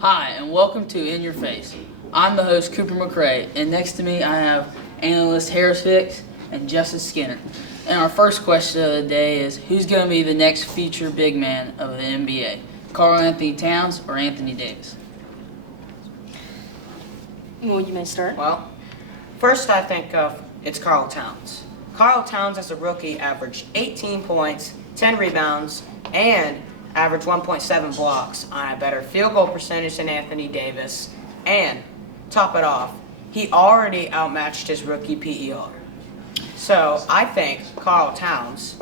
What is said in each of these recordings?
Hi, and welcome to In Your Face. I'm the host, Cooper McRae, and next to me I have analyst Harris Hicks and Justice Skinner. And our first question of the day is, who's going to be the next future big man of the NBA? Karl Anthony Towns or Anthony Davis? Well, you may start. Well, first I think it's Karl Towns. Karl Towns as a rookie averaged 18 points, 10 rebounds, and averaged 1.7 blocks on a better field goal percentage than Anthony Davis. And, top it off, he already outmatched his rookie PER. So, I think Karl Towns'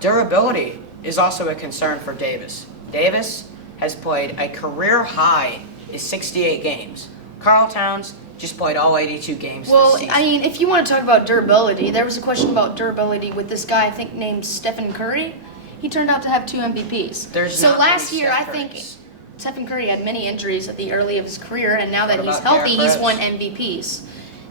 durability is also a concern for Davis. Davis has played a career high in 68 games. Karl Towns just played all 82 games Well, this season. I mean, if you want to talk about durability, there was a question about durability with this guy, I think, named Stephen Curry. He turned out to have 2 MVPs. So last year, I think Stephen Curry had many injuries at the early of his career, and now that he's healthy, he's won MVPs.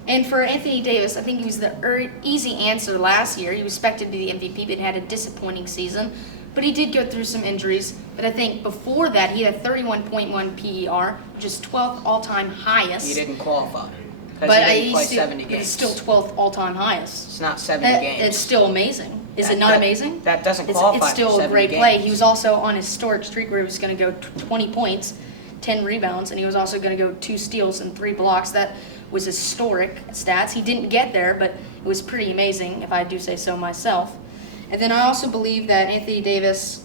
And for Anthony Davis, I think he was the easy answer last year. He was expected to be the MVP, but had a disappointing season. But he did go through some injuries. But I think before that, he had a 31.1 PER, which is 12th all-time highest. He didn't qualify because But he didn't play 70 it's games. still 12th all-time highest. It's not 70 games. It's still amazing. Is it not amazing? That doesn't It's qualify still for a 70 great games. play. He was also on his historic streak where he was going to go 20 points, 10 rebounds, and he was also going to go 2 steals and 3 blocks. That was historic stats. He didn't get there, but it was pretty amazing, if I do say so myself. And then I also believe that Anthony Davis,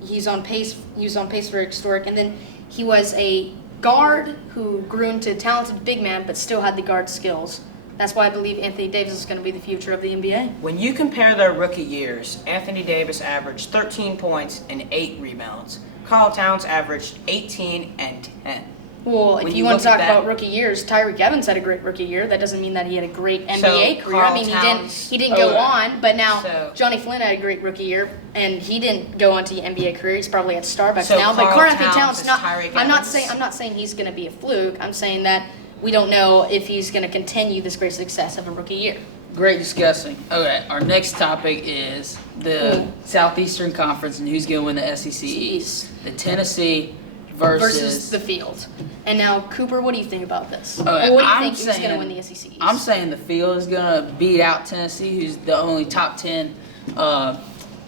he's on pace. He was on pace for historic, and then he was a guard who grew into a talented big man, but still had the guard skills. That's why I believe Anthony Davis is going to be the future of the NBA. When you compare their rookie years, Anthony Davis averaged 13 points and 8 rebounds. Karl Towns averaged 18 and 10. Well, if When you you want look to talk at that- about rookie years, Tyreek Evans had a great rookie year. That doesn't mean that he had a great NBA career. Karl I mean, Towns- he didn't go on, but now So- Johnny Flynn had a great rookie year, and he didn't go on to the NBA career. He's probably at Starbucks So now. But Karl Karl Anthony Towns Towns, is not. Tyreek I'm not Evans. saying he's going to be a fluke. I'm saying that we don't know if he's going to continue this great success of a rookie year. Great discussing. Okay, our next topic is the Southeastern Conference and who's going to win the SEC East. The Tennessee versus the field. And now, Cooper, what do you think about this? Okay, Or what do you I'm think who's going to saying- win the SEC East? I'm saying the field is going to beat out Tennessee, who's the only top 10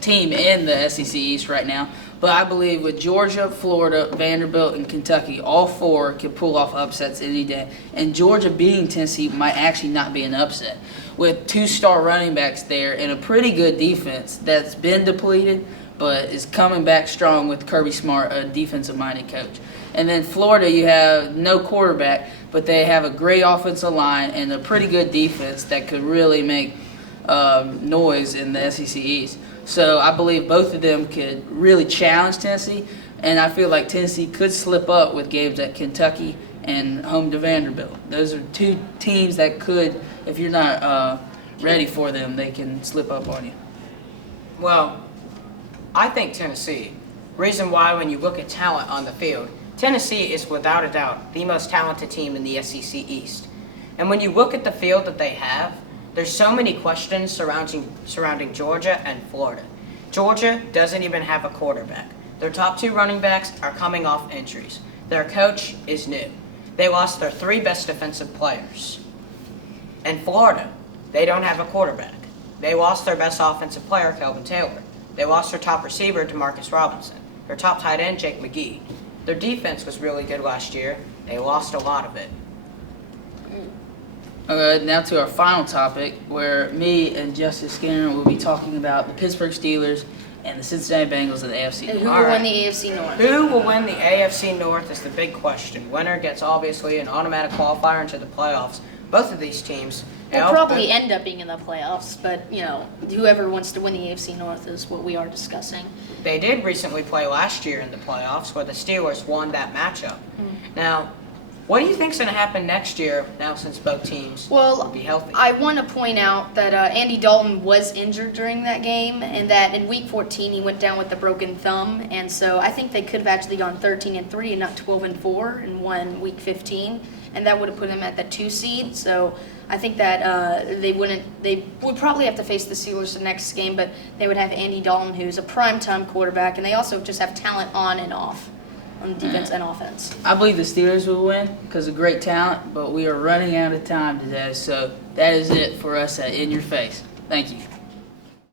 team in the SEC East right now. But I believe with Georgia, Florida, Vanderbilt, and Kentucky, all 4 could pull off upsets any day. And Georgia beating Tennessee might actually not be an upset. With 2-star running backs there and a pretty good defense that's been depleted, but is coming back strong with Kirby Smart, a defensive-minded coach. And then Florida, you have no quarterback, but they have a great offensive line and a pretty good defense that could really make noise in the SEC East. So I believe both of them could really challenge Tennessee, and I feel like Tennessee could slip up with games at Kentucky and home to Vanderbilt. Those are 2 teams that could, if you're not ready for them, they can slip up on you. Well, I think Tennessee. Reason why, when you look at talent on the field, Tennessee is without a doubt the most talented team in the SEC East. And when you look at the field that they have, there's so many questions surrounding Georgia and Florida. Georgia doesn't even have a quarterback. Their top 2 running backs are coming off injuries. Their coach is new. They lost their 3 best defensive players. And Florida, they don't have a quarterback. They lost their best offensive player, Kelvin Taylor. They lost their top receiver, DeMarcus Robinson. Their top tight end, Jake McGee. Their defense was really good last year. They lost a lot of it. Now to our final topic, where me and Justice Skinner will be talking about the Pittsburgh Steelers and the Cincinnati Bengals of the AFC And North. who will win the AFC North? Who will win the AFC North is the big question. Winner gets obviously an automatic qualifier into the playoffs. Both of these teams. They'll probably end up being in the playoffs, but, whoever wants to win the AFC North is what we are discussing. They did recently play last year in the playoffs where the Steelers won that matchup. Now, what do you think's going to happen next year now since both teams will be healthy? I want to point out that Andy Dalton was injured during that game, and that in Week 14 he went down with a broken thumb, and so I think they could have actually gone 13-3 and not 12-4 and won Week 15, and that would have put them at the 2 seed. So I think that they would probably have to face the Steelers the next game, but they would have Andy Dalton, who's a primetime quarterback, and they also just have talent on and off on defense and offense. I believe the Steelers will win because of great talent, but we are running out of time today, so that is it for us at In Your Face. Thank you.